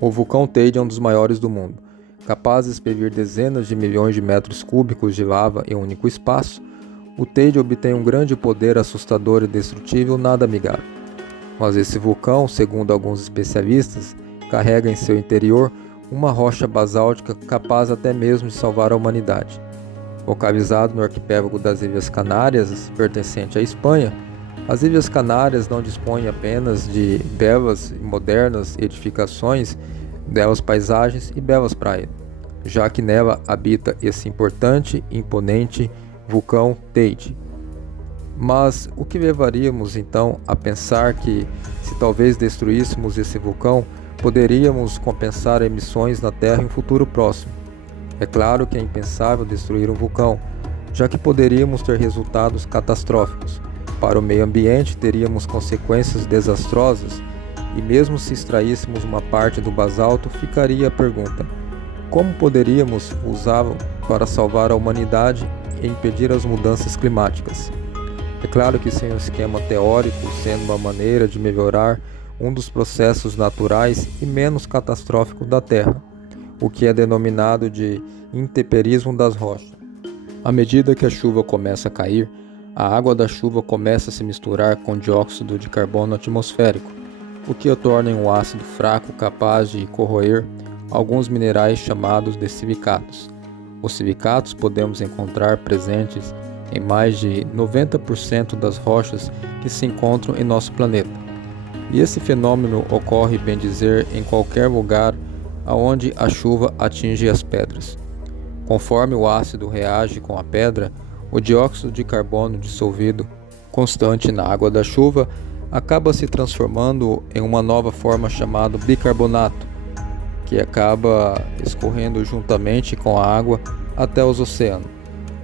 O vulcão Teide é um dos maiores do mundo. Capaz de expelir dezenas de milhões de metros cúbicos de lava em um único espaço, o Teide obtém um grande poder assustador e destrutível nada amigável. Mas esse vulcão, segundo alguns especialistas, carrega em seu interior uma rocha basáltica capaz até mesmo de salvar a humanidade. Localizado no arquipélago das Ilhas Canárias, pertencente à Espanha, as Ilhas Canárias não dispõem apenas de belas e modernas edificações, belas paisagens e belas praias, já que nela habita esse importante e imponente vulcão Teide. Mas o que levaríamos então a pensar que, se talvez destruíssemos esse vulcão, poderíamos compensar emissões na Terra em um futuro próximo? É claro que é impensável destruir um vulcão, já que poderíamos ter resultados catastróficos. Para o meio ambiente, teríamos consequências desastrosas, e mesmo se extraíssemos uma parte do basalto, ficaria a pergunta: como poderíamos usá-lo para salvar a humanidade e impedir as mudanças climáticas? É claro que sem um esquema teórico, sendo uma maneira de melhorar um dos processos naturais e menos catastróficos da Terra, o que é denominado de intemperismo das rochas. À medida que a chuva começa a cair, a água da chuva começa a se misturar com dióxido de carbono atmosférico, o que o torna um ácido fraco capaz de corroer alguns minerais chamados de silicatos. Os silicatos podemos encontrar presentes em mais de 90% das rochas que se encontram em nosso planeta. E esse fenômeno ocorre, bem dizer, em qualquer lugar aonde a chuva atinge as pedras. Conforme o ácido reage com a pedra, o dióxido de carbono dissolvido constante na água da chuva acaba se transformando em uma nova forma chamada bicarbonato, que acaba escorrendo juntamente com a água até os oceanos.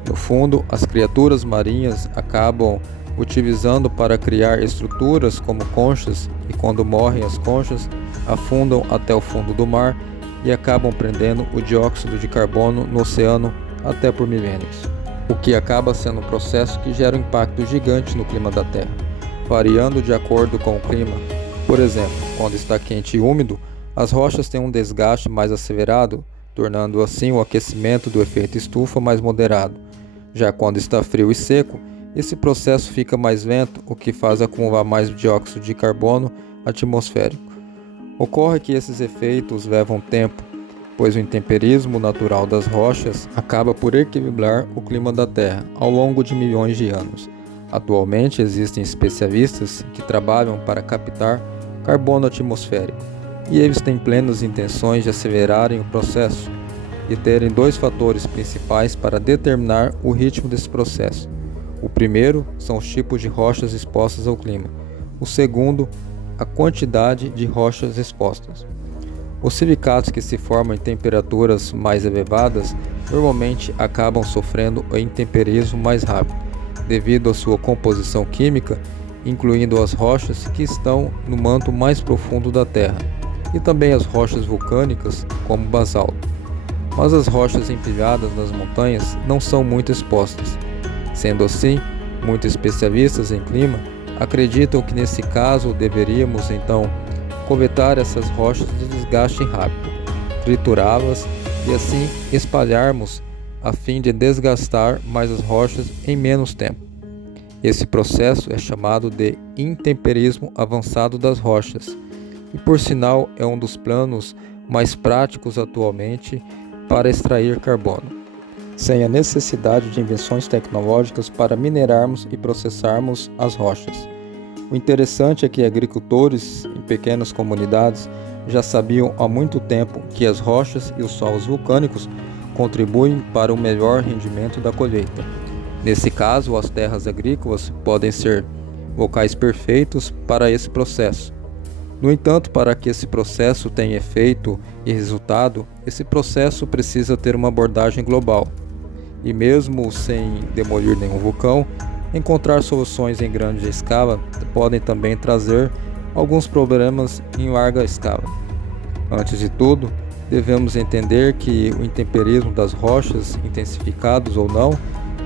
No fundo, as criaturas marinhas acabam utilizando para criar estruturas como conchas, e quando morrem as conchas, afundam até o fundo do mar e acabam prendendo o dióxido de carbono no oceano até por milênios, o que acaba sendo um processo que gera um impacto gigante no clima da Terra, variando de acordo com o clima. Por exemplo, quando está quente e úmido, as rochas têm um desgaste mais acelerado, tornando assim o aquecimento do efeito estufa mais moderado. Já quando está frio e seco, esse processo fica mais lento, o que faz acumular mais dióxido de carbono atmosférico. Ocorre que esses efeitos levam tempo, pois o intemperismo natural das rochas acaba por equilibrar o clima da Terra ao longo de milhões de anos. Atualmente existem especialistas que trabalham para captar carbono atmosférico, e eles têm plenas intenções de acelerarem o processo e terem dois fatores principais para determinar o ritmo desse processo. O primeiro são os tipos de rochas expostas ao clima. O segundo, a quantidade de rochas expostas. Os silicatos que se formam em temperaturas mais elevadas normalmente acabam sofrendo o intemperismo mais rápido, devido à sua composição química, incluindo as rochas que estão no manto mais profundo da Terra, e também as rochas vulcânicas, como o basalto. Mas as rochas empilhadas nas montanhas não são muito expostas. Sendo assim, muitos especialistas em clima acreditam que nesse caso deveríamos então coletar essas rochas de desgaste rápido, triturá-las e assim espalharmos a fim de desgastar mais as rochas em menos tempo. Esse processo é chamado de intemperismo avançado das rochas e, por sinal, é um dos planos mais práticos atualmente para extrair carbono, sem a necessidade de invenções tecnológicas para minerarmos e processarmos as rochas. O interessante é que agricultores em pequenas comunidades já sabiam há muito tempo que as rochas e os solos vulcânicos contribuem para o melhor rendimento da colheita. Nesse caso, as terras agrícolas podem ser locais perfeitos para esse processo. No entanto, para que esse processo tenha efeito e resultado, esse processo precisa ter uma abordagem global. E mesmo sem demolir nenhum vulcão, encontrar soluções em grande escala podem também trazer alguns problemas em larga escala. Antes de tudo, devemos entender que o intemperismo das rochas, intensificados ou não,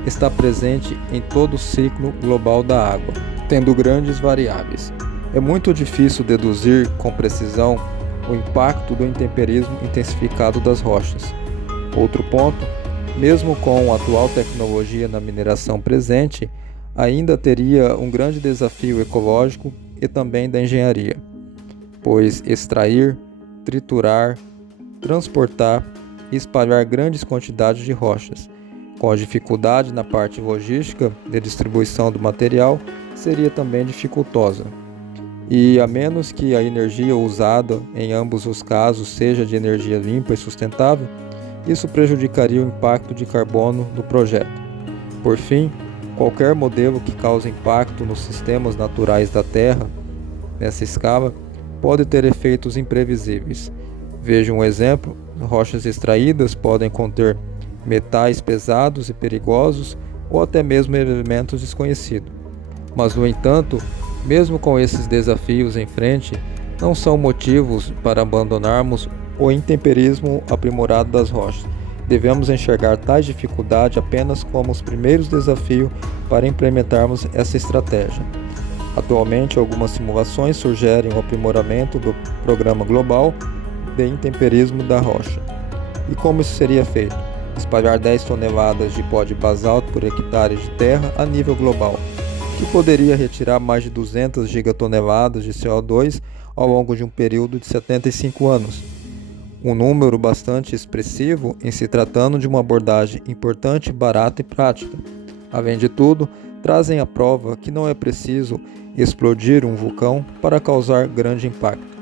está presente em todo o ciclo global da água, tendo grandes variáveis. É muito difícil deduzir com precisão o impacto do intemperismo intensificado das rochas. Outro ponto, mesmo com a atual tecnologia na mineração presente, ainda teria um grande desafio ecológico e também da engenharia, pois extrair, triturar, transportar e espalhar grandes quantidades de rochas, com a dificuldade na parte logística de distribuição do material, seria também dificultosa. E a menos que a energia usada em ambos os casos seja de energia limpa e sustentável, isso prejudicaria o impacto de carbono do projeto. Por fim, qualquer modelo que cause impacto nos sistemas naturais da Terra, nessa escala, pode ter efeitos imprevisíveis. Veja um exemplo: rochas extraídas podem conter metais pesados e perigosos ou até mesmo elementos desconhecidos. Mas, no entanto, mesmo com esses desafios em frente, não são motivos para abandonarmos o intemperismo aprimorado das rochas. Devemos enxergar tais dificuldades apenas como os primeiros desafios para implementarmos essa estratégia. Atualmente, algumas simulações sugerem o aprimoramento do Programa Global de Intemperismo da Rocha. E como isso seria feito? Espalhar 10 toneladas de pó de basalto por hectare de terra a nível global, que poderia retirar mais de 200 gigatoneladas de CO2 ao longo de um período de 75 anos. Um número bastante expressivo em se tratando de uma abordagem importante, barata e prática. Além de tudo, trazem a prova que não é preciso explodir um vulcão para causar grande impacto.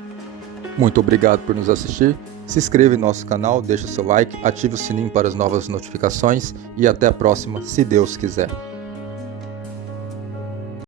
Muito obrigado por nos assistir. Se inscreva em nosso canal, deixe seu like, ative o sininho para as novas notificações e até a próxima, se Deus quiser.